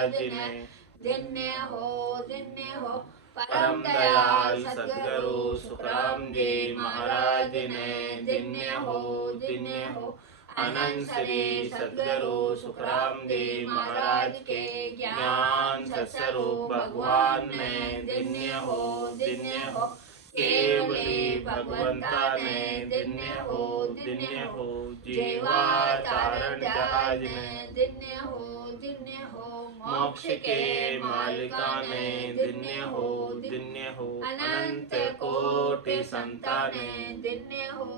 महाराज ने धन्य हो परम दयाल सद्गुरु सुखराम जी महाराज ने धन्य हो अनंत श्री सद्गुरु सुखराम जी महाराज के ज्ञान सत्स्वरूप भगवान ने धन्य हो केवली भगवंता ने धन्य हो जीवा तारण जहाज ने धन्य हो मोक्ष के मालिका ने धन्य हो अनंत कोटि संताने धन्य हो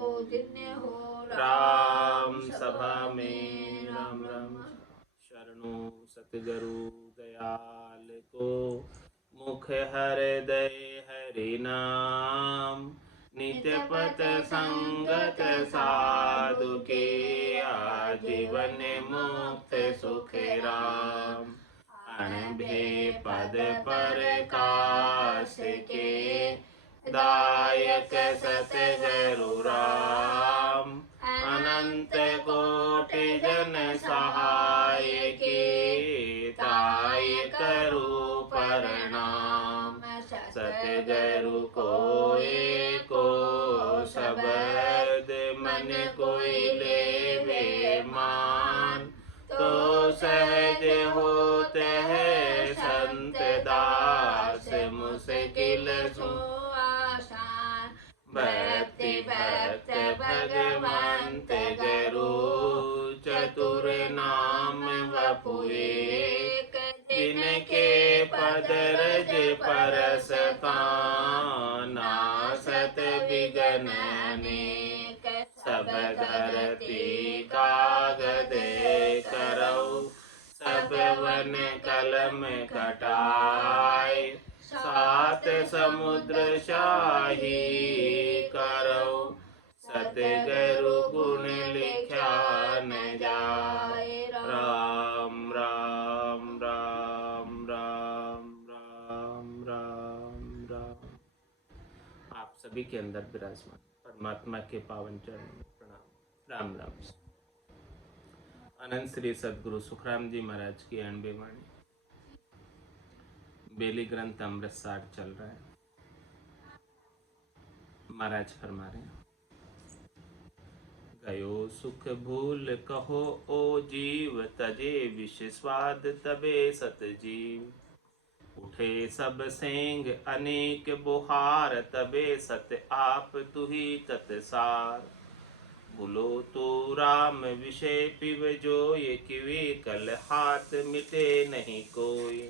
राम सभा में राम राम शरणु सतगुरु दयाल को मुख हृदय हरि नाम नित्य पथ संगत साधु के आजीवन मुक्त सुख राम अनभे पद पर काश के दायक सतगुरु राम अनंत कोटि जन सहाय के ताय करू प्रणाम सतगुरु को एको शब्द मन कोई लेवे मान तो सहज होते है संत दास मुश्किल सो भक्ति भक्त भगवंत गुरु चतुर नाम वपु एक जिनके पद रज परसता नासत विघ्न अनेक सब धरती कागद करौ सब वन कलम कटाय सात समुद्र शाही करौ सतगुरु गुण लिख्या न जाय राम राम राम राम राम राम राम। आप सभी के अंदर विराजमान परमात्मा के पावन चरणों में प्रणाम राम राम। अनंत श्री सद्गुरु सुखराम जी महाराज की 98 वाणी बेली ग्रंथ अमृतसर चल रहा है। महाराज फरमा रहे हैं, गयो सुख भूल कहो ओ जीव तजे विष स्वाद तबे सत जीव उठे सब सेंग अनेक बुहार तबे सत आप तुही तत्सार बोलो तो राम विषय पिव जो ये किवे कल हाथ मिटे नहीं कोई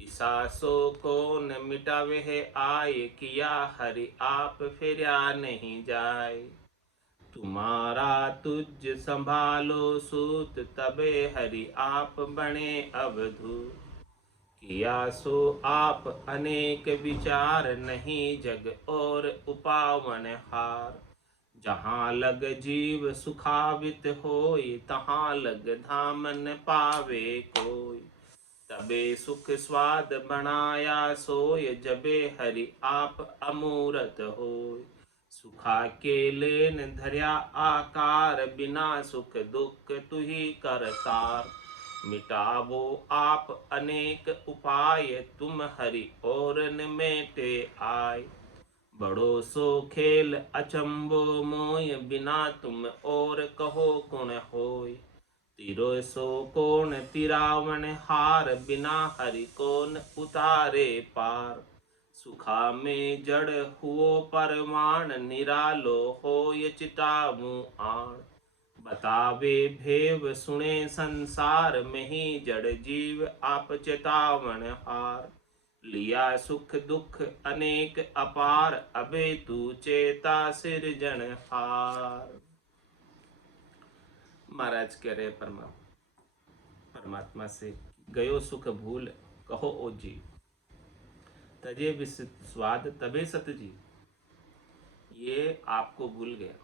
ईसा सो कौन मिटावे है आय किया हरि आप फिरा नहीं जाए तुम्हारा तुझ संभालो सूत तबे हरि आप बने अवधू किया सो आप अनेक विचार नहीं जग और उपावन हार जहाँ लग जीव सुखावित होय तहाँ लग धाम न पावे कोई तबे सुख स्वाद बनाया सोय जबे हरि आप अमूरत होय सुखा के लेन धर्या आकार बिना सुख दुख तुही करतार मिटावो आप अनेक उपाय तुम हरि और न मेटे आय बड़ो सो खेल अचंबो मोय बिना तुम और कहो कुण होय तिरो सो कौन तिरावन हार बिना हरि कौन उतारे पार सुखा में जड़ हुओ परमाण निरालो होय चितामु आण बतावे भेव सुने संसार में ही जड़ जीव आप चेतावन हार लिया सुख दुख अनेक अपार अबे तू चेता सिरजन हार। महाराज कह रहे परमात्मा से गयो सुख भूल कहो ओ जी तजे विष स्वाद तबे सत जी ये आपको भूल गया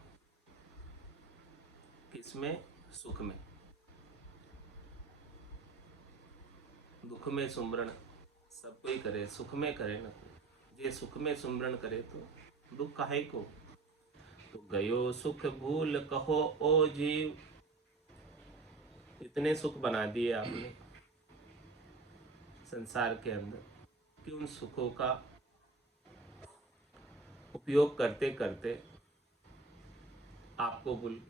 किसमें सुख में दुख में सुमरण सब कोई करे सुख में करे न कोई जे सुख में सुमरण करे तो दुख काहे को तो गयो सुख भूल कहो ओ जीव इतने सुख बना दिए आपने संसार के अंदर कि उन सुखों का उपयोग करते करते आपको भूल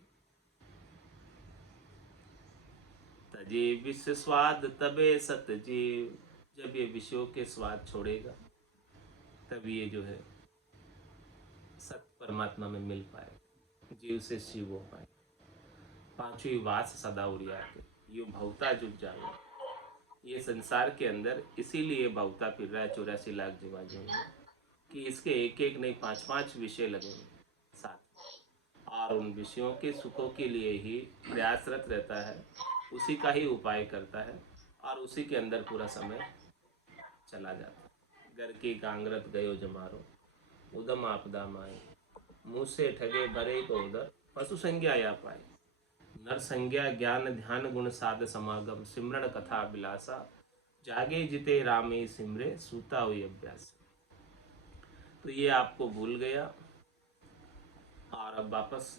तजे विश्व स्वाद तबे सत जीव। जब ये विषयों के स्वाद छोड़ेगा तब ये जो है सत्य परमात्मा में मिल पाए, जीव से शिव हो पाए। पांचवी वास सदा उड़िया के यो भवता जुट जाओ। ये संसार के अंदर इसीलिए भवता फिर रहा है 84 लाख जीवाजों में कि इसके एक एक नहीं 5-5 विषय लगेंगे साथ, और उन विषयों के सुखों के लिए ही प्रयासरत रहता है, उसी का ही उपाय करता है और उसी के अंदर पूरा समय चला जाता है। घर की कांगरत गयो जमारो उदम आपदा माए, मुँह से ठगे भरे को उदर पशु संज्ञा या पाए। नर संज्ञा ज्ञान ध्यान गुण साध समागम सिमरण कथा बिलासा, जागे जिते रामे सिमरे सूता हुई अभ्यास। तो ये आपको भूल गया और अब वापस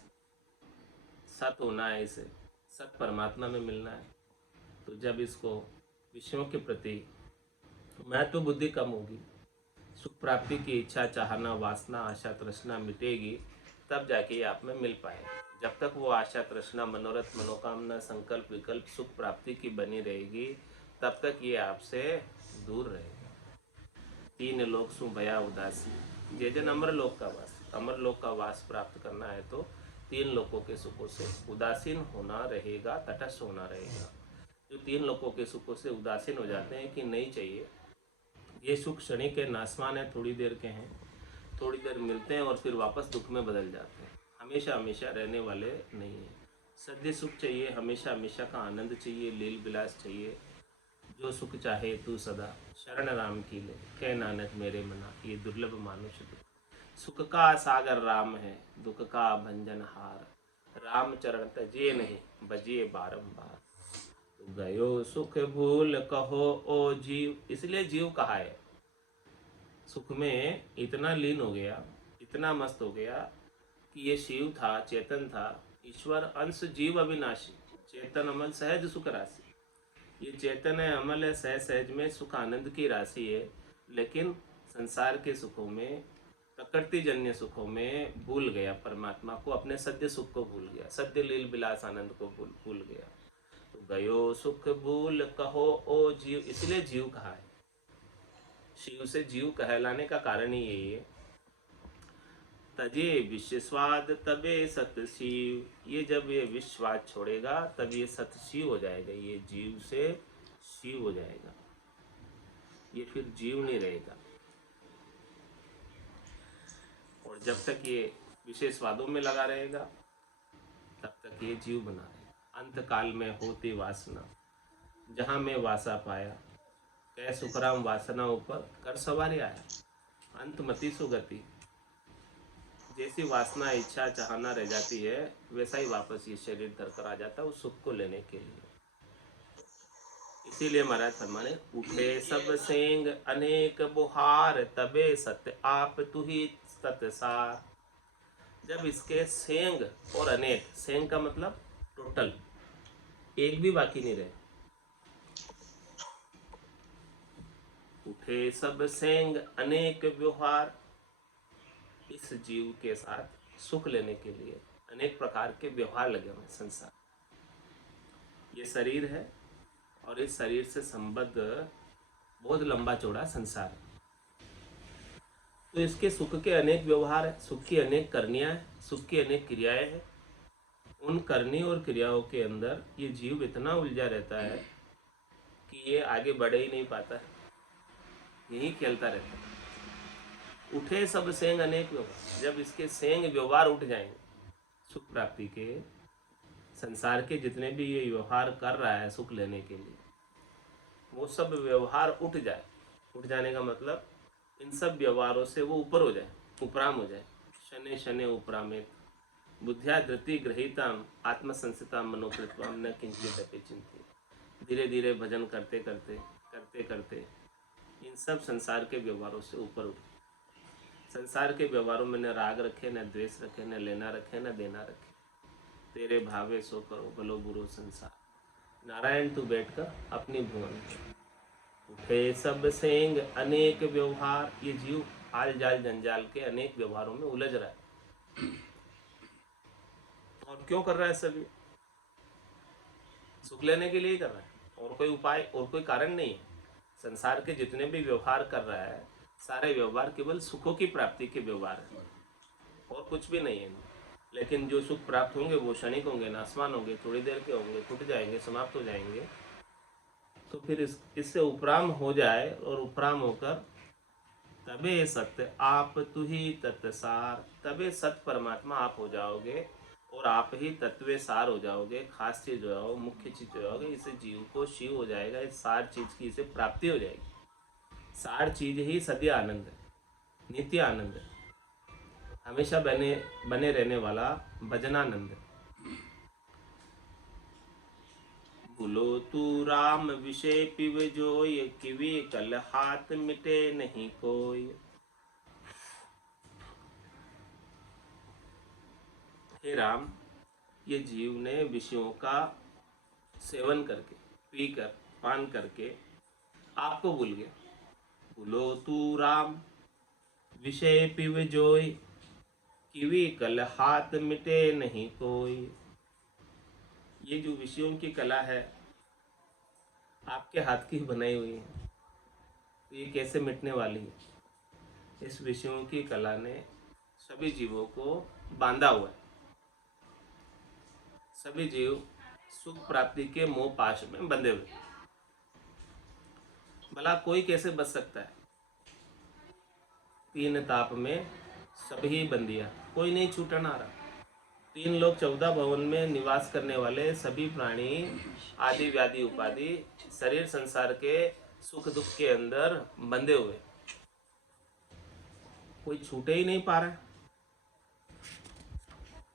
सत होना है, इसे सत परमात्मा में मिलना है। तो जब इसको विषयों के प्रति महत्व बुद्धि कम होगी, सुख प्राप्ति की इच्छा चाहना वासना आशा तृष्णा मिटेगी, तब जाके ये आप में मिल पाएगा। जब तक वो आशा तृष्णा मनोरथ मनोकामना संकल्प विकल्प सुख प्राप्ति की बनी रहेगी, तब तक ये आपसे दूर रहेगा। 3 लोक सु भया उदासी, जे जन अमर लोक का वास। अमर लोक का वास प्राप्त करना है तो 3 लोकों के सुखों से उदासीन होना रहेगा, तटस्थ होना रहेगा। जो 3 लोकों के सुखों से उदासीन हो जाते हैं कि नहीं चाहिए, ये सुख क्षणिक के नासमान है, थोड़ी देर के हैं, थोड़ी देर मिलते हैं और फिर वापस दुख में बदल जाते हैं, हमेशा हमेशा रहने वाले नहीं हैं। सद्य सुख चाहिए, हमेशा हमेशा का आनंद चाहिए, लील विलास चाहिए। जो सुख चाहे तू सदा शरण राम की ले, कह नानक मेरे मना ये दुर्लभ मानुष दुख। सुख का सागर राम है, दुख का भंजन हार। राम चरण तजे नहीं, बजिए बारंबार। तो गयो सुख भूल कहो ओ जीव, इसलिए जीव कहा है। सुख में इतना लीन हो गया, इतना मस्त हो गया कि ये शिव था, चेतन था, ईश्वर अंश जीव अविनाशी, चेतन अमल सहज सुख राशि। ये चेतन है, अमल है, सहज सहज में सुख आनंद की राशि है, लेकिन संसार के सुखों में प्रकृति जन्य सुखों में भूल गया परमात्मा को, अपने सद्य सुख को भूल गया, सद्य लील विलास आनंद को भूल गया। तो गयो सुख भूल कहो ओ जीव, इसलिए जीव कहा है। शिव से जीव कहलाने का कारण ही यही है। तजे विश्वस्वाद तबे सत शिव, ये जब ये विश्वाद छोड़ेगा तब ये सत शिव हो जाएगा, ये जीव से शिव हो जाएगा, ये फिर जीव नहीं रहेगा। और जब तक ये विषय स्वादों में लगा रहेगा तब तक ये जीव बना रहेगा। अंत काल में होती वासना, जहाँ मैं वासा पाया, कह सुखराम वासना ऊपर कर सवारी आया। अंत मति सुगति, जैसी वासना इच्छा चाहना रह जाती है, वैसा ही वापस ये शरीर धर कर आ जाता है उस सुख को लेने के लिए। इसीलिए महाराज फरमाने, उठे सब सेंग अनेक बुहार तबे सत्य आप तू ही सतसार। जब इसके सेंग और अनेक, सेंग का मतलब टोटल, एक भी बाकी नहीं रहे। उठे सब सेंग अनेक व्यवहार, इस जीव के साथ सुख लेने के लिए अनेक प्रकार के व्यवहार लगे हुए संसार। ये शरीर है और इस शरीर से संबद्ध बहुत लंबा चौड़ा संसार है। तो इसके सुख के अनेक व्यवहार है, सुख की अनेक करनियां हैं, सुख की अनेक क्रियाएं हैं। उन करनी और क्रियाओं के अंदर ये जीव इतना उलझा रहता है कि ये आगे बढ़ ही नहीं पाता है, यही खेलता रहता है। उठे सब सेंग अनेक व्यवहार, जब इसके सेंग व्यवहार उठ जाएंगे सुख प्राप्ति के, संसार के जितने भी ये व्यवहार कर रहा है सुख लेने के लिए, वो सब व्यवहार उठ जाए। उठ जाने का मतलब इन सब व्यवहारों से वो ऊपर हो जाए, उपराम हो जाए। शने शने उपरामेत बुद्धिया धृति ग्रहीताम आत्मसंसिताम मनोकृतवाम न किंचित अपि चिंतित। धीरे धीरे भजन करते करते करते करते इन सब संसार के व्यवहारों से ऊपर उठ। संसार के व्यवहारों में न राग रखे, न द्वेष रखे, न लेना रखे, न देना रखे। तेरे भावे सो करो भलो बुरो संसार, नारायण तू बैठकर अपनी भुवन। उठे सब सेंग अनेक व्यवहार। ये जीव आल जाल जंजाल के अनेक व्यवहारों में उलझ रहा है। और क्यों कर रहा है सभी? सुख लेने के लिए ही कर रहा है, और कोई उपाय और कोई कारण नहीं है। संसार के जितने भी व्यवहार कर रहा है, सारे व्यवहार केवल सुखों की प्राप्ति के व्यवहार है, और कुछ भी नहीं है। लेकिन जो सुख प्राप्त होंगे वो क्षणिक होंगे, नासमान होंगे, थोड़ी देर के होंगे, टूट जाएंगे, समाप्त हो जाएंगे। तो फिर इससे उपराम हो जाए, और उपराम होकर तबे सत्य आप तु ही तत्सार, तबे सत्य परमात्मा आप हो जाओगे, और आप ही तत्व सार हो जाओगे, खास चीज हो जाओगे, मुख्य चीज हो जाओगे। इसे जीव को शिव हो जाएगा, इस सार चीज की इसे प्राप्ति हो जाएगी। सार चीज ही सद्य आनंद है, नित्य आनंद है, हमेशा बने बने रहने वाला भजनानंद है। भूलो तू राम विषय पिव जोय, किवी कल हाथ मिटे नहीं कोई। हे राम, ये जीव ने विषयों का सेवन करके, पीकर, पान करके आपको भूल गया। भूलो तू राम विषय पिव जोय, किवी कल हाथ मिटे नहीं कोई। ये जो विषयों की कला है आपके हाथ की बनाई हुई है, तो ये कैसे मिटने वाली है? इस विषयों की कला ने सभी जीवों को बांधा हुआ है। सभी जीव सुख प्राप्ति के मोह पाश में बंधे हुए। भला कोई कैसे बच सकता है? तीन ताप में सभी बंदियां, कोई नहीं छूटन आ रहा। तीन लोग 14 भवन में निवास करने वाले सभी प्राणी आदि व्याधि उपाधि शरीर संसार के सुख दुख के अंदर बंधे हुए, कोई छूटे ही नहीं पा रहा है।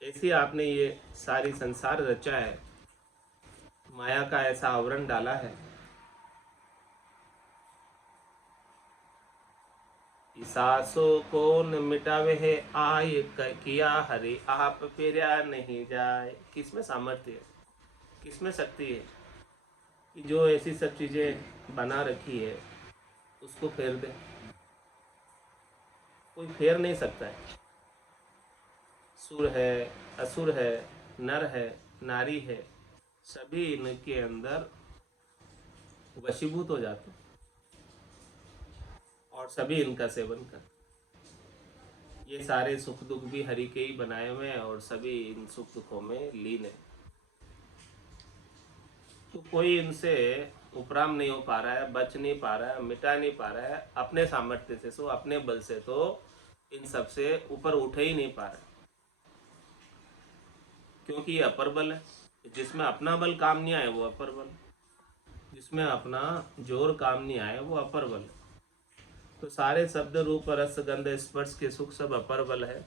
ऐसे आपने ये सारी संसार रचा है, माया का ऐसा आवरण डाला है। सासो कौन मिटावे है आय, किया हरि आप फेरा नहीं जाए। किसमें सामर्थ्य है, किसमें शक्ति है कि जो ऐसी सब चीजें बना रखी है उसको फेर दे? कोई फेर नहीं सकता है। सुर है, असुर है, नर है, नारी है, सभी इनके अंदर वशीभूत हो जाते हैं, और सभी इनका सेवन करते। ये सारे सुख दुख भी हरि के ही बनाए हुए हैं, और सभी इन सुख दुखों में लीन है। तो कोई इनसे उपराम नहीं हो पा रहा है, बच नहीं पा रहा है, मिटा नहीं पा रहा है अपने सामर्थ्य से, सो अपने बल से तो इन सब से ऊपर उठ ही नहीं पा रहा है। क्योंकि ये अपर बल है। जिसमें अपना बल काम नहीं आए वो अपर बल, जिसमें अपना जोर काम नहीं आए वो अपर बल। तो सारे शब्द रूप रस गंध स्पर्श के सुख सब अपर बल है।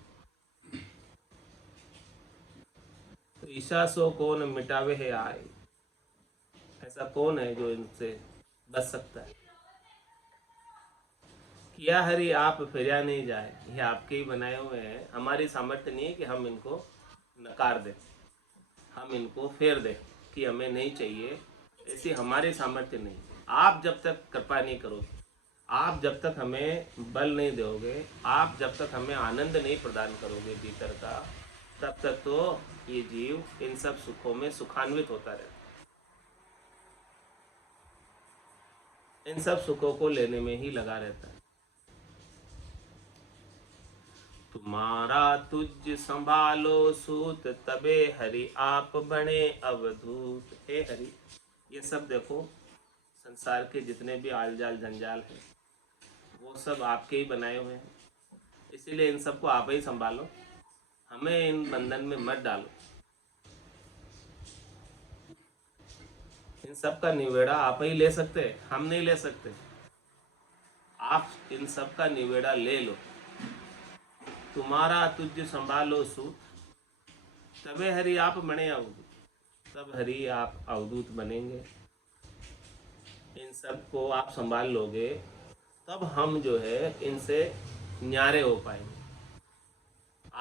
तो ईशा सो कौन मिटावे है आए, ऐसा कौन है जो इनसे बच सकता है? किया हरि आप फिरा नहीं जाए, ये आपके ही बनाए हुए हैं। हमारी सामर्थ्य नहीं है कि हम इनको नकार दें, हम इनको फेर दें कि हमें नहीं चाहिए, ऐसी हमारी सामर्थ्य नहीं। आप जब तक कृपा नहीं करोगे, आप जब तक हमें बल नहीं दोगे, आप जब तक हमें आनंद नहीं प्रदान करोगे भीतर का, तब तक तो ये जीव इन सब सुखों में सुखान्वित होता रहता है, इन सब सुखों को लेने में ही लगा रहता है। तुम्हारा तुझ संभालो सूत, तबे हरि आप बने अवधूत। हे हरि, ये सब देखो, संसार के जितने भी आल जाल जंजाल हैं वो सब आपके ही बनाए हुए हैं, इसीलिए इन सबको आप ही संभालो, हमें इन बंधन में मत डालो। इन सब का निवेड़ा आप ही ले सकते हैं, हम नहीं ले सकते। आप इन सब का निवेड़ा ले लो। तुम्हारा तुझ संभालो सूत, तबे हरि आप बने अवधूत, तब हरि आप अवधूत बनेंगे। इन सब को आप संभाल लोगे तब हम जो है इनसे न्यारे हो पाएंगे।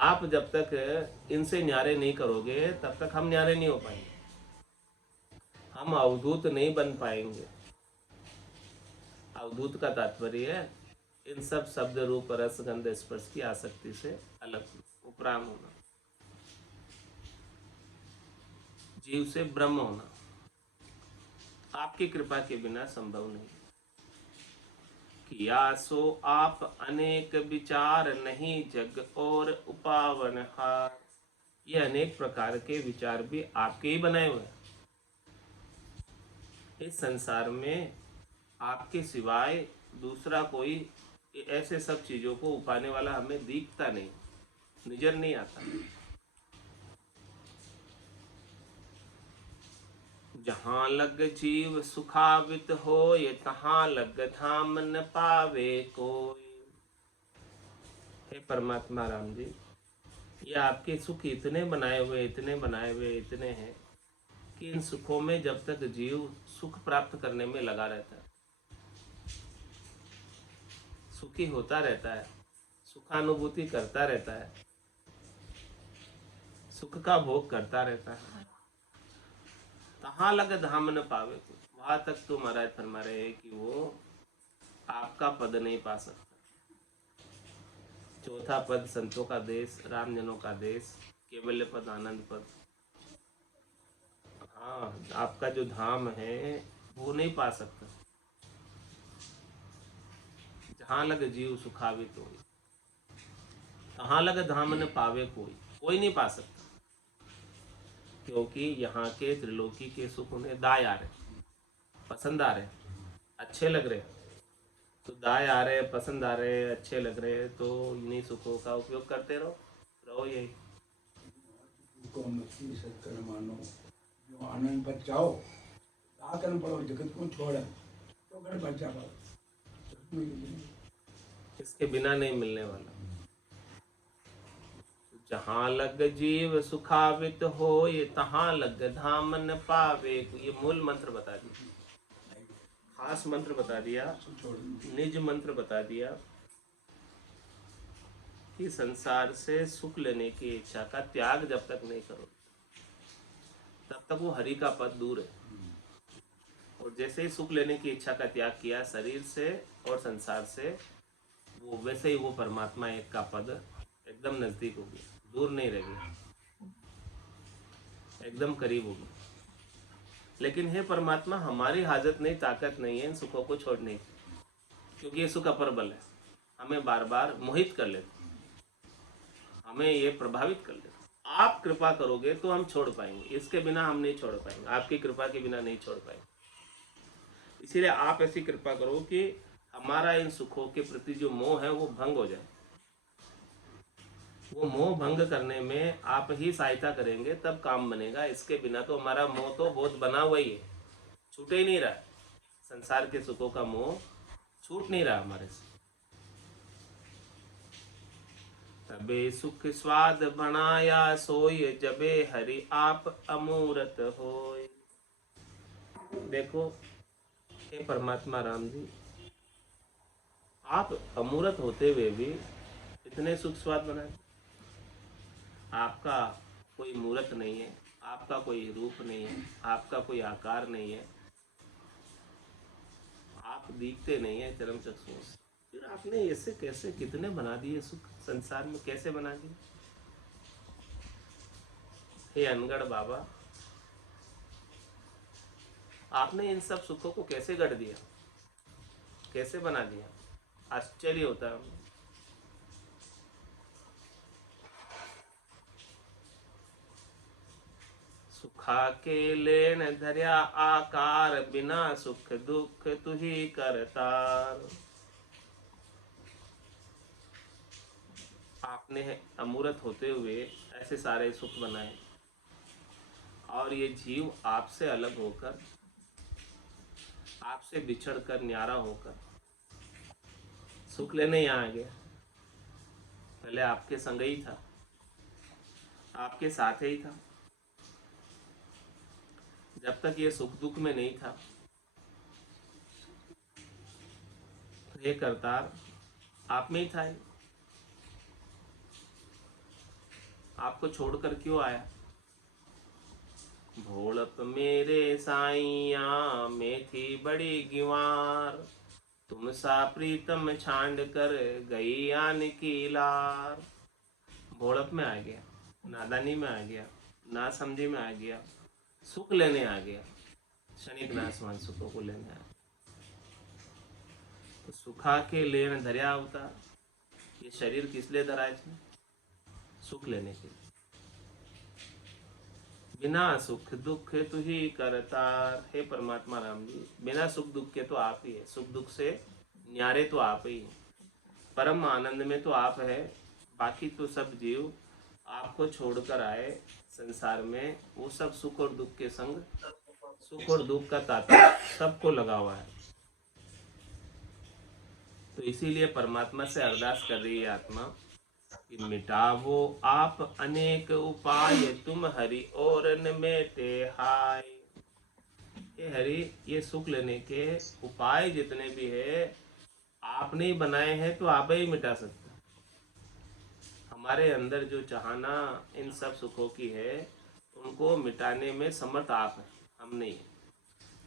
आप जब तक इनसे न्यारे नहीं करोगे तब तक हम न्यारे नहीं हो पाएंगे, हम अवधूत नहीं बन पाएंगे। अवधूत का तात्पर्य है इन सब शब्द रूप रस गंध स्पर्श की आसक्ति से अलग, उपराम होना, जीव से ब्रह्म होना आपकी कृपा के बिना संभव नहीं। किया सो आप अनेक विचार नहीं जग और उपावन हार। ये अनेक प्रकार के विचार भी आपके ही बनाए हुए हैं। इस संसार में आपके सिवाय दूसरा कोई ऐसे सब चीजों को उपाने वाला हमें दिखता नहीं, नजर नहीं आता। जहाँ लग जीव सुखावित हो ये तहाँ लग धाम न पावे कोई। हे परमात्मा राम जी, ये आपके सुख इतने बनाए हुए इतने हैं कि इन सुखों में जब तक जीव सुख प्राप्त करने में लगा रहता है, सुखी होता रहता है, सुखानुभूति करता रहता है, सुख का भोग करता रहता है, तहाँ लग धाम न पावे को, वहां तक तो महाराज फरमा रहे हैं कि वो आपका पद नहीं पा सकता। चौथा पद संतों का देश, राम जनों का देश, केवल पद आनंद पद। हाँ, आपका जो धाम है वो नहीं पा सकता। जहाँ लग जीव सुखावित हो तहाँ लग धाम न पावे कोई नहीं पा सकता, क्योंकि यहाँ के त्रिलोकी के सुख उन्हें दाय आ रहे, पसंद आ रहे, अच्छे लग रहे। तो दाय आ रहे, पसंद आ रहे, अच्छे लग रहे, तो इन्हीं सुखों का उपयोग करते रहो यही। मानो जो आनंद बचाओ आकर पड़ो जगत को छोड़ा तो कर बचा पाओ, इसके बिना नहीं मिलने वाला। जहाँ लग जीव सुखावित हो ये तहाँ लग धाम न पावे। ये मूल मंत्र बता दिया, खास मंत्र बता दिया, निज मंत्र बता दिया कि संसार से सुख लेने की इच्छा का त्याग जब तक नहीं करो तब तक वो हरि का पद दूर है। और जैसे ही सुख लेने की इच्छा का त्याग किया शरीर से और संसार से, वो वैसे ही वो परमात्मा एक का पद एकदम नजदीक हो गया, दूर नहीं रह गया, एकदम करीब हो गया। लेकिन हे परमात्मा, हमारी हाजत नहीं, ताकत नहीं है इन सुखों को छोड़ने की, क्योंकि ये सुख अपरबल है, हमें बार बार मोहित कर लेते, हमें ये प्रभावित कर लेते। आप कृपा करोगे तो हम छोड़ पाएंगे, इसके बिना हम नहीं छोड़ पाएंगे, आपकी कृपा के बिना नहीं छोड़ पाएंगे। इसीलिए आप ऐसी कृपा करो कि हमारा इन सुखों के प्रति जो मोह है वो भंग हो जाए। वो मोह भंग करने में आप ही सहायता करेंगे तब काम बनेगा, इसके बिना तो हमारा मोह तो बहुत बना हुआ ही है, छूटे ही नहीं रहा। संसार के सुखों का मोह छूट नहीं रहा हमारे से। तबे सुख स्वाद बनाया सोय जबे हरि आप अमूरत होय। देखो हे परमात्मा राम जी, आप अमूरत होते हुए भी इतने सुख स्वाद बनाए। आपका कोई मूर्त नहीं है, आपका कोई रूप नहीं है, आपका कोई आकार नहीं है, आप दिखते नहीं है चरम चक्षुओं से, फिर आपने ऐसे कैसे कितने बना दिए सुख संसार में, कैसे बना दिए? हे अनगढ़ बाबा, आपने इन सब सुखों को कैसे गढ़ दिया, कैसे बना दिया? आश्चर्य होता है। सुखा के लेन धर्या आकार बिना सुख दुख तू ही करतार। आपने अमूर्त होते हुए ऐसे सारे सुख बनाए और ये जीव आपसे अलग होकर, आपसे बिछड़कर, न्यारा होकर सुख लेने यहाँ आ गया। पहले आपके संग ही था, आपके साथ ही था, जब तक ये सुख दुख में नहीं था। हे करतार, आप में ही था, आपको छोड़कर क्यों आया? भोलप मेरे साइया में थी बड़ी गिवार। तुम सा प्रीतम छांड कर गई आन की लार। भोड़प में आ गया, नादानी में आ गया, ना समझी में आ गया, सुख लेने आ गया, क्षणिक नाशवान सुखों को लेने आ गया। तो सुखा के लेन धर्या अवतार। ये शरीर किस लिए धरा इसने? सुख लेने के लिए। बिना सुख दुख तू ही करतार। हे परमात्मा राम जी, बिना सुख दुख के तो आप ही है, सुख दुख से न्यारे तो आप ही है, परम आनंद में तो आप है। बाकी तो सब जीव आपको छोड़कर आए संसार में, वो सब सुख और दुख के संग, सुख और दुख का ताता सबको लगा हुआ है। तो इसीलिए परमात्मा से अरदास कर रही है आत्मा कि मिटावो आप अनेक उपाय, तुम हरि और न मेटे हाय। ये हरि, ये सुख लेने के उपाय जितने भी है आपने ही बनाए हैं, तो आप ही मिटा सकते। हमारे अंदर जो चाहना इन सब सुखों की है, उनको मिटाने में समर्थ आप हैं, हम नहीं।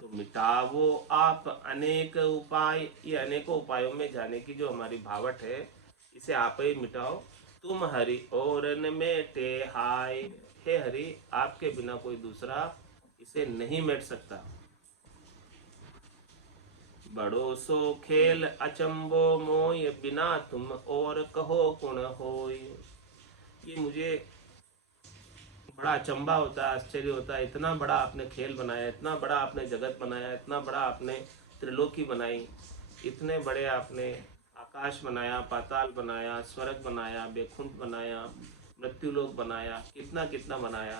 तो मिटावो आप अनेक उपाय, ये अनेकों उपायों में जाने की जो हमारी भावट है, इसे आप ही मिटाओ। तुम हरि और न मेटे हाय। हे हरि, आपके बिना कोई दूसरा इसे नहीं मिट सकता। बड़ो सो खेल अचंबो मोय, बिना तुम और कहो कुण होय। ये मुझे बड़ा अचंबा होता है, आश्चर्य होता है। इतना बड़ा आपने खेल बनाया, इतना बड़ा आपने जगत बनाया, इतना बड़ा आपने त्रिलोकी बनाई, इतने बड़े आपने आकाश बनाया, पाताल बनाया, स्वर्ग बनाया, बैकुंठ बनाया, मृत्युलोक बनाया, कितना कितना बनाया।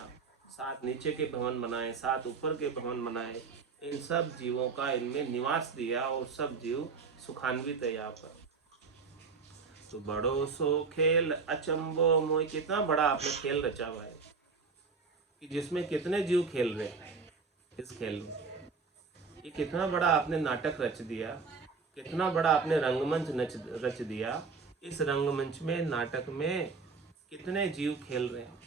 7 नीचे के भवन बनाए, 7 ऊपर के भवन बनाए। इन सब जीवों का इनमें निवास दिया और सब जीव सुखान्वित है यहाँ पर। तो बड़ो सो खेल अचंबो मोय, कितना बड़ा आपने खेल रचा हुआ है कि जिसमें कितने जीव खेल रहे हैं इस खेल में। ये कितना बड़ा आपने नाटक रच दिया, कितना बड़ा आपने रंगमंच रच दिया। इस रंगमंच में, नाटक में कितने जीव खेल रहे हैं।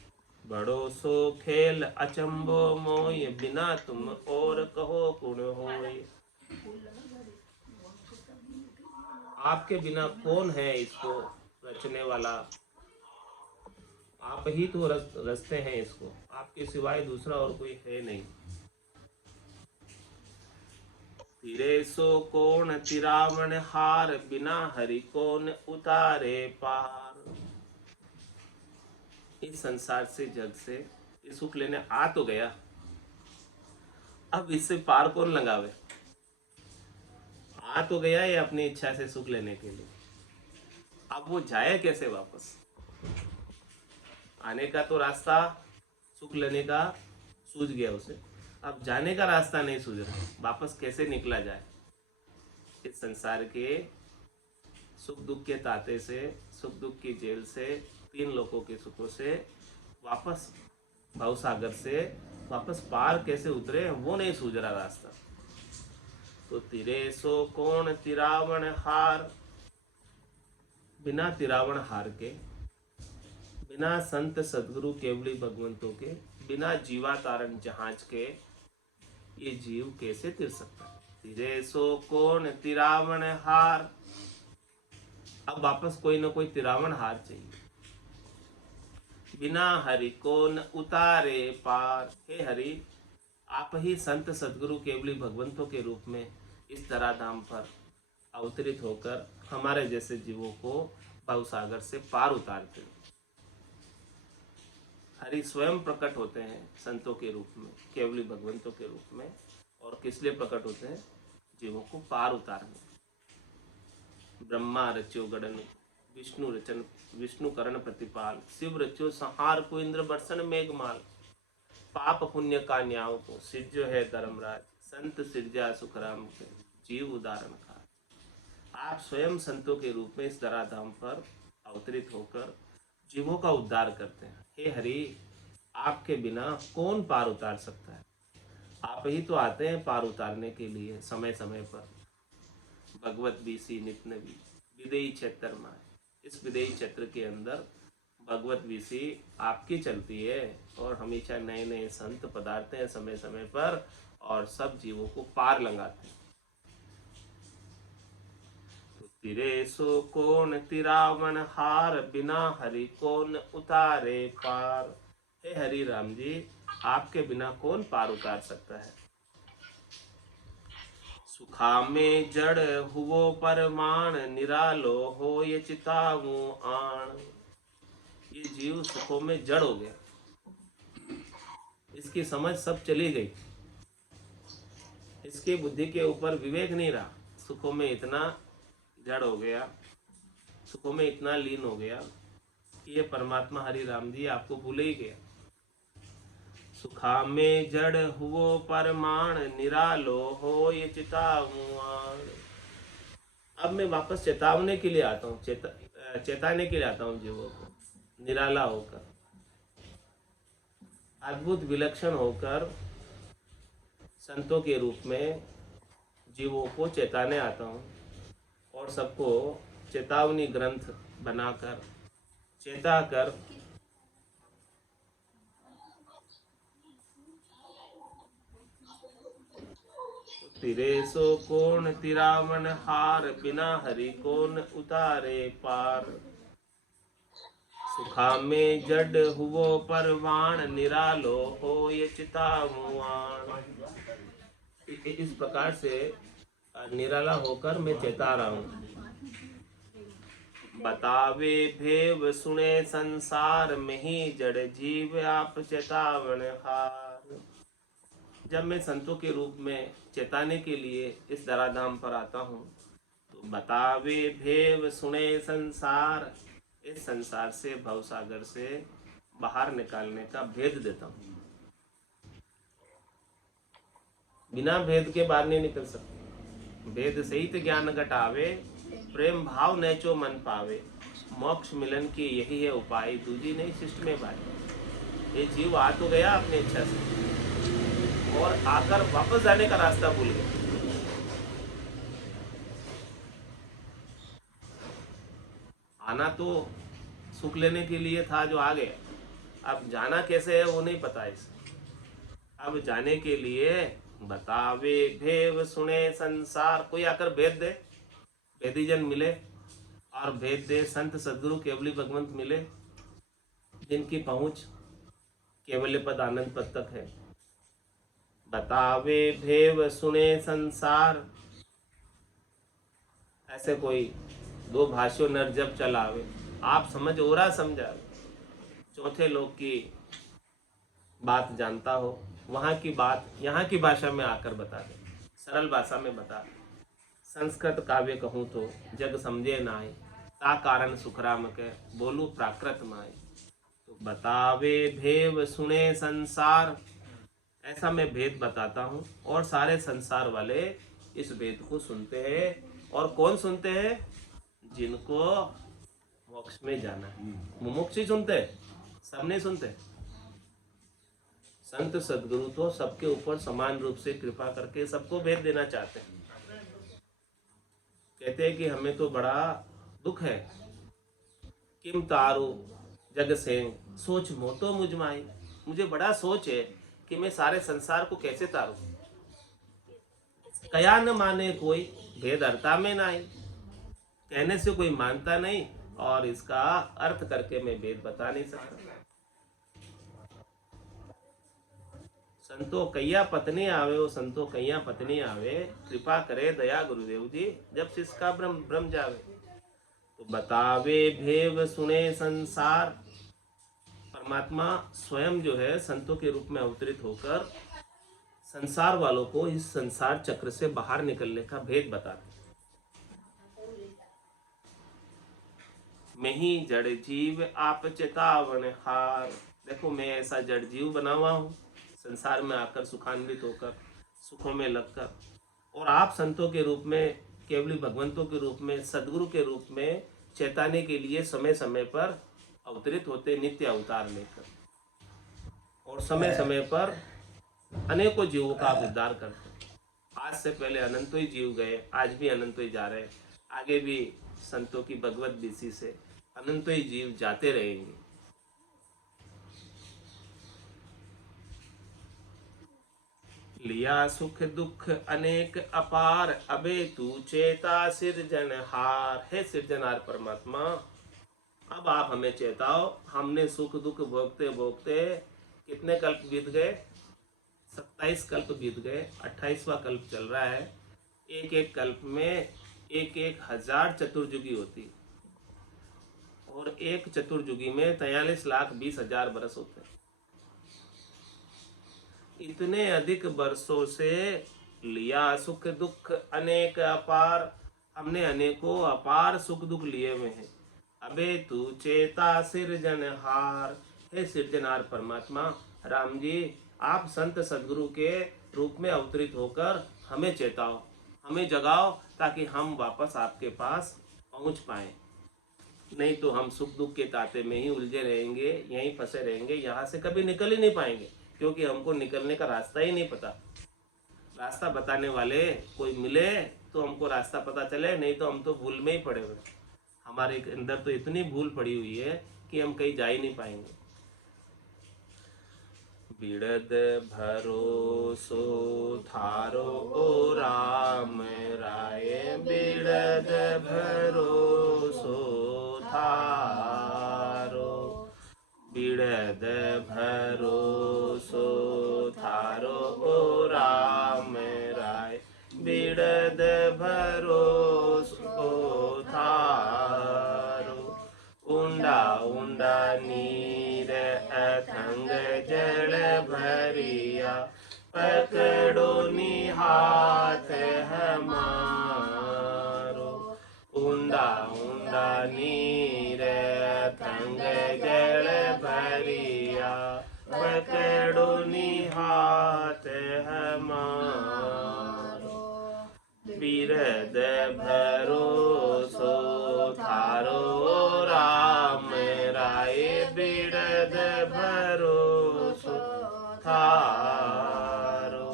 बड़ो सो खेल अचंबो मोय, बिना तुम और कहो कुण होय। आपके बिना कौन है इसको रचने वाला? आप ही तो रचते हैं इसको, आपके सिवाय दूसरा और कोई है नहीं। तिरे सो कौन तिरावण हार, बिना हरि कौन उतारे पार। इस संसार से, जग से ये सुख लेने आ तो गया, अब इससे पार कौन लगावे? आ तो गया ये अपनी इच्छा से सुख लेने के लिए, अब वो जाए कैसे वापस? आने का तो रास्ता सुख लेने का सूझ गया उसे, अब जाने का रास्ता नहीं सूझ रहा, वापस कैसे निकला जाए इस संसार के सुख दुख के ताते से, सुख दुख की जेल से, 3 लोकों के सुखों से वापस, भवसागर से वापस पार कैसे उतरे, वो नहीं सूझ रहा रास्ता। तो तिरे सो कौन तिरावण हार, बिना तिरावण हार के, बिना संत सदगुरु केवली भगवंतों के, बिना जीवातारण जहाज के ये जीव कैसे तिर सकता है? तिरे सो कौन तिरावण हार। अब वापस कोई ना कोई तिरावण हार चाहिए। बिना हरि कौन उतारे पार। हे हरि, आप ही संत सदगुरु केवली भगवंतों के रूप में इस धराधाम पर अवतरित होकर हमारे जैसे जीवों को भवसागर से पार उतारते हैं। हरि स्वयं प्रकट होते हैं संतों के रूप में, केवली भगवंतों के रूप में। और किस लिए प्रकट होते हैं? जीवों को पार उतारने। ब्रह्मा रच्यो गणन, विष्णु रचन, विष्णु करण प्रतिपाल, शिव रच्यो संहार को, इंद्र बरसन मेघमाल। पाप पुण्य का न्याव को, सिज्जो है धर्मराज, संत सिरजा सुखराम के, जीव उदाहरण का। आप स्वयं संतों के रूप में इस धराधाम पर अवतरित होकर जीवों का उद्धार करते हैं। हे हरि, आपके बिना कौन पार उतार सकता है? आप ही तो आते हैं पार उतारने के लिए समय समय पर। भगवत बीसी नित नवी, विदेही क्षेत्र में, इस विदेही क्षेत्र के अंदर भगवत बीसी आपकी चलती है और हमेशा नए नए संत पधारते हैं समय समय पर और सब जीवों को पार लगाते हैं। तिरे सो कौन तिरावन हार, बिना हरि कौन उतारे पार। हे हरि राम जी, आपके बिना कौन पार उतार सकता है। सुखा में जड़ हुवो परमाण, निरालो हो ये चितावू आण। ये जीव सुखों में जड़ हो गया, इसकी समझ सब चली गई, इसकी बुद्धि के ऊपर विवेक नहीं रहा, सुखों में इतना जड़ हो गया, सुखों में इतना लीन हो गया कि ये परमात्मा हरि राम जी आपको भूल ही गया। सुखा में जड़ हुओ परमाण, निरालो हो ये चितावन। अब मैं वापस चेतावने के लिए आता हूँ, चेताने के लिए आता हूँ जीवों को, निराला होकर, अद्भुत विलक्षण होकर संतों के रूप में जीवों को चेताने आता हूँ और सबको चेतावनी ग्रंथ बनाकर चेता कर तिरे सो कौन तिरावन हार, बिना हरि कौन उतारे पार। सुखा में जड हुवो परवाण, निरालो हो ये चितामुआन। इस प्रकार से निराला होकर मैं चेता रहा हूँ। बतावे भेव सुने संसार, में ही जड़ जीव आप चेतावन हार। जब मैं संतों के रूप में चेताने के लिए इस धराधाम पर आता हूँ तो बतावे भेव सुने संसार, इस संसार से, भवसागर से बाहर निकालने का भेद देता हूँ। बिना भेद के बाहर नहीं निकल सकते। भेद सहित ज्ञान घटावे, प्रेम भाव नैचो मन पावे। मोक्ष मिलन की यही है उपाय, दूजी नहीं शिष्ट में भाई। ये जीव आ तो गया अपनी इच्छा से और आकर वापस जाने का रास्ता भूल गया। आना तो सुख लेने के लिए था जो आ गया, अब जाना कैसे है वो नहीं पता इसे। अब जाने के लिए बतावे भेव सुने संसार, कोई आकर भेद दे, भेदीजन मिले और भेद दे, संत सदगुरु केवली भगवंत मिले जिनकी पहुंच केवल्य पद आनंद पद तक है। बतावे भेव सुने संसार, ऐसे कोई दो भाष्यो नर जब चलावे, आप समझ ओरा समझावे, चौथे लोग की बात जानता हो, वहाँ की बात यहाँ की भाषा में आकर बता दे, सरल भाषा में बता दे। संस्कृत काव्य कहूँ तो जग समझे नाय, ता कारण सुखराम के बोलू प्राकृत माय। तो बतावे भेव सुने संसार, ऐसा मैं भेद बताता हूँ और सारे संसार वाले इस भेद को सुनते हैं। और कौन सुनते हैं? जिनको मोक्ष में जाना है, मुमुक्षु सुनते हैं, सब नहीं सुनते। संत सदगुरु तो सबके ऊपर समान रूप से कृपा करके सबको भेद देना चाहते हैं। कहते हैं कि हमें तो बड़ा दुख है, किम तारो जग से सोच मोतो मुझमाई। मुझे बड़ा सोच है कि मैं सारे संसार को कैसे तारूं। कया न माने कोई, भेद अर्था में नहीं, कहने से कोई मानता नहीं और इसका अर्थ करके मैं भेद बता नहीं सकता। संतो कैया पत्नी आवे, वो संतो कैया पत्नी आवे, कृपा करे दया गुरुदेव जी, जब शिष्य का भ्रम जावे। तो बतावे भेव सुने संसार, परमात्मा स्वयं जो है संतों के रूप में अवतरित होकर संसार वालों को इस संसार चक्र से बाहर निकलने का भेद बताते। मैं ही जड़ जीव आप चेतावन हार। देखो मैं ऐसा जड़ जीव बना हुआ हूँ, संसार में आकर सुखान्वित होकर सुखों में लगकर, और आप संतों के रूप में, केवली भगवंतों के रूप में, सदगुरु के रूप में चेताने के लिए समय समय पर अवतरित होते, नित्य अवतार लेकर, और समय समय पर अनेकों जीवों का आप उद्धार करते। आज से पहले अनंतों ही जीव गए, आज भी अनंतों ही जा रहे हैं, आगे भी संतों की भगवत बीसी से अनंतों ही जीव जाते रहेंगे। लिया सुख दुख अनेक अपार, अबे तू चेता सिरजनहार। हे सिरजनहार परमात्मा, अब आप हमें चेताओ। हमने सुख दुख भोगते भोगते कितने कल्प बीत गए? 27 कल्प बीत गए, 28वां कल्प चल रहा है। एक एक कल्प में 1,000 चतुर्युगी होती, और एक चतुर्युगी में 43,20,000 बरस होते हैं। इतने अधिक वर्षों से लिया सुख दुख अनेक अपार, हमने अनेकों अपार सुख दुख लिए हुए हैं। अबे तू चेता सिरजनहार, हे सिरजनहार परमात्मा, राम जी आप संत सदगुरु के रूप में अवतरित होकर हमें चेताओ, हमें जगाओ, ताकि हम वापस आपके पास पहुंच पाएं। नहीं तो हम सुख दुख के ताते में ही उलझे रहेंगे, यहीं फंसे रहेंगे, यहाँ से कभी निकल ही नहीं पाएंगे, क्योंकि हमको निकलने का रास्ता ही नहीं पता। रास्ता बताने वाले कोई मिले तो हमको रास्ता पता चले, नहीं तो हम तो भूल में ही पड़े हुए। हमारे अंदर तो इतनी भूल पड़ी हुई है कि हम कहीं जा ही नहीं पाएंगे। बिड़द भरोसो थारो ओ राम राय, बिड़द भरोसो थारो, बिड़द भरोसो थारो ओ राम राय, बिड़द भरोसो थारो। ऊंडा ऊंडा नीर अथंग जल भरिया, पकड़ो निहाथ हमारो। ऊंडा ऊंडा नीर अथंग जल भरिया, पकड़ो निहाथ हमारो। बिरद भरोसो थारो राम राय, बिरद भरोसो थारो।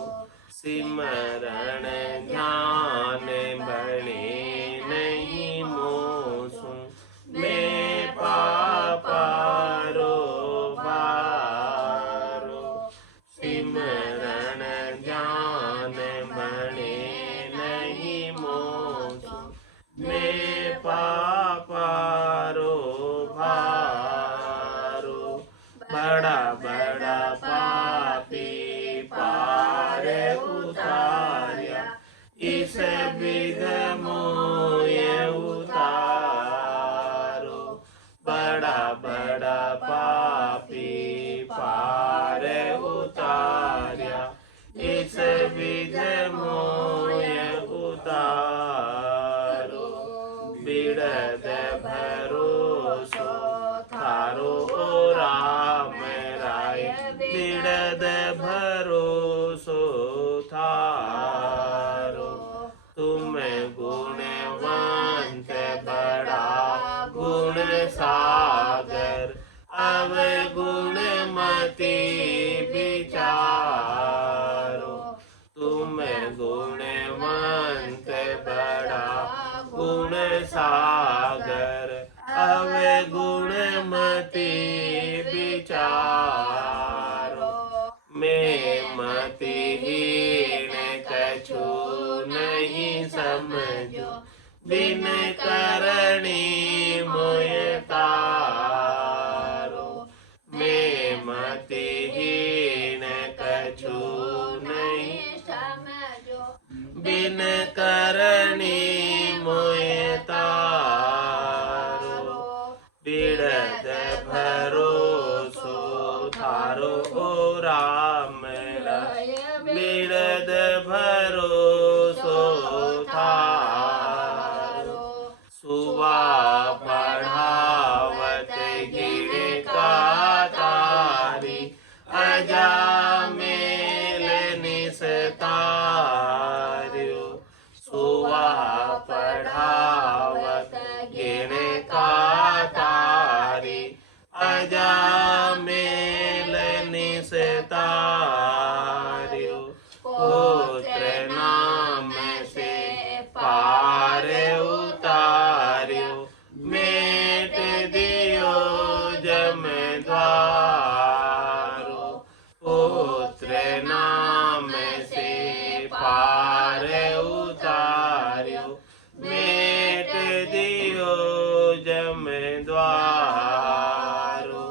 सिमरण ध्यान बने नहीं मोसू, मैं पापारो बारो। सिमरण ध्यान बने नहीं मोसू, मैं पापारो भारो। बड़ा बड़ा पापी पार उतार्या, इस विध मोय उतारो। बड़ा बड़ा पापी पार उतार्या, इस विध मोय उतारो। बिड़द भरोसो थारो ओ राम राय, बिड़द भरोसो थारो। तुम गुणवंत बड़ा गुण सागर, अवगुण मति विचारो। तुम गुणवंत बड़ा गुण सागर, अवगुण मति विचारो। मैं मतिहीन कछु नहीं समझो, बिन करणी मोय तारो। मैं मतिहीन कछु नहीं समझो, बिन करणी मोय तारो। बिड़द भरोसो थारो ओ राम राय, बिड़द भरोसो थारो। सुवा बढ़ावत गिण का तारी, अजामेल निस्तार्यो। सुवा भार उतार्यो, मेट दियो जम द्वारो,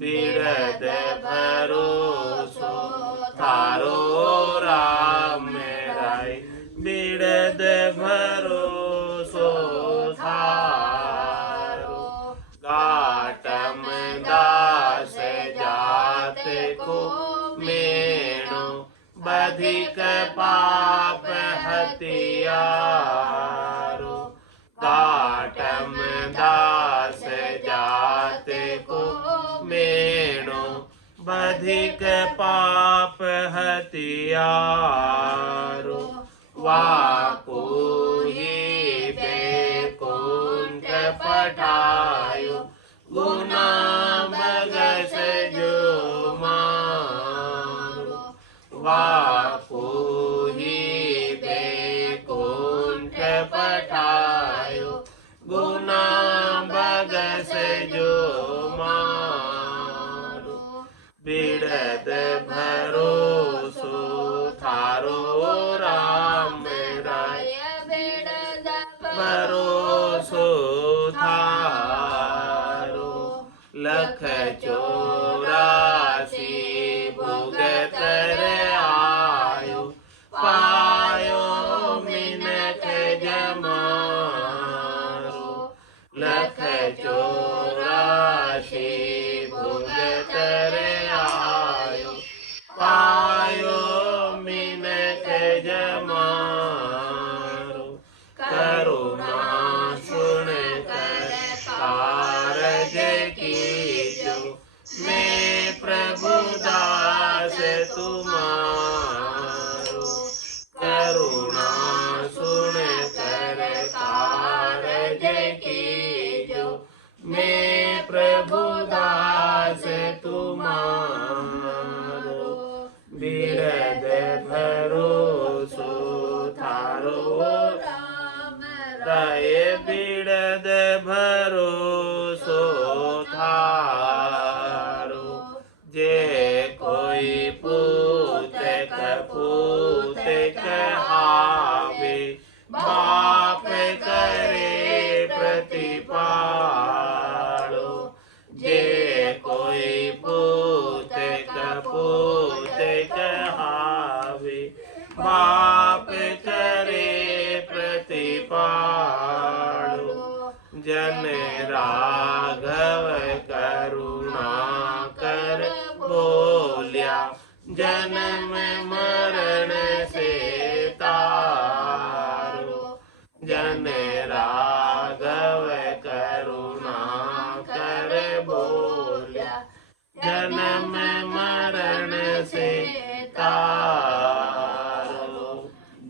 बिरद भरोसो थारो राम राय, बिरद भरोसो थारो, गाटम दास जात को मेणो, बधिक पाप हथियारो, गाटम दास जात को मेणो, बधिक पाप हथियारो, वाकुही बैकुंठ पठायो, गुना बगस जो मारो, वाकुही बैकुंठ पठायो, गुना बगस जो मारो, बिरद भरोसो थारो राम राय, बिरद भरोसो थारो, लख 84 भुगत आयो, पायो मिनख जमारो, लख 84 भुगत आयो, पायो मिनख जमारो, करुणा सुन कर कारज कीजो, मैं प्रभु दास तुम्हारो, करुणा सुन कर कारज कीजो, मैं प्रभु दास तुम्हारो, बिरद भरोसो थारो राम राय, बिरद भरोसो थारो, जे कोई पूत कहावे, बाप करे प्रतिपालो, जे कोई पूत कहावे, बाप करे प्रतिपालो, जन राघव करुणा कर बोलिया, जन्म मरण से तारो, जन राघव करुणा कर बोलिया, जन्म मरण से तारो,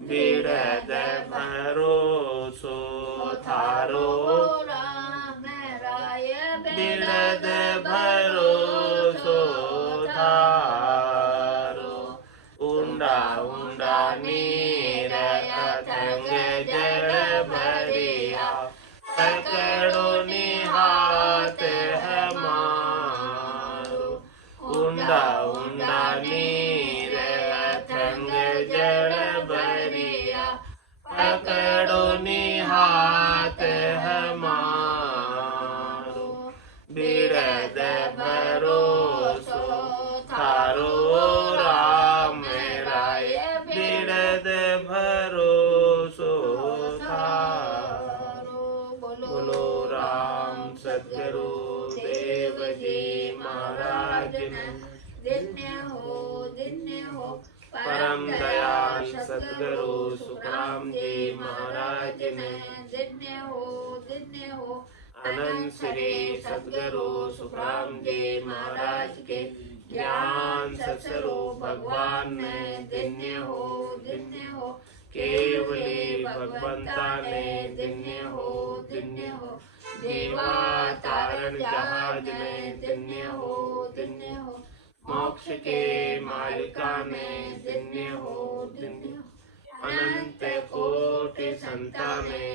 बिरद भरोसो थारो राम राय, बिरद भरोसो थारो, ऊंडा ऊंडा नीर अथंग जल भरिया, पकड़ो निहात हमारो, ऊंडा ऊंडा नीर अथंग जल भरिया, पकड़ो निहात हमारो, बिरद भरोसो थारो राम राय, बिरद भरोसो थारो, बोलो राम सद्गुरु देव जी महाराज ने, धन्य हो परम दयाल सद्गुरु सुखराम जी महाराज ने, धन्य हो अनंत श्री सद्गुरु सुखराम जी महाराज के ज्ञान सत्स्वरूप भगवान ने, धन्य हो केवली भगवंता ने, धन्य हो देवा तारण जहाज ने, धन्य हो मोक्ष के मालिका ने, धन्य हो अनंत कोटि संता ने,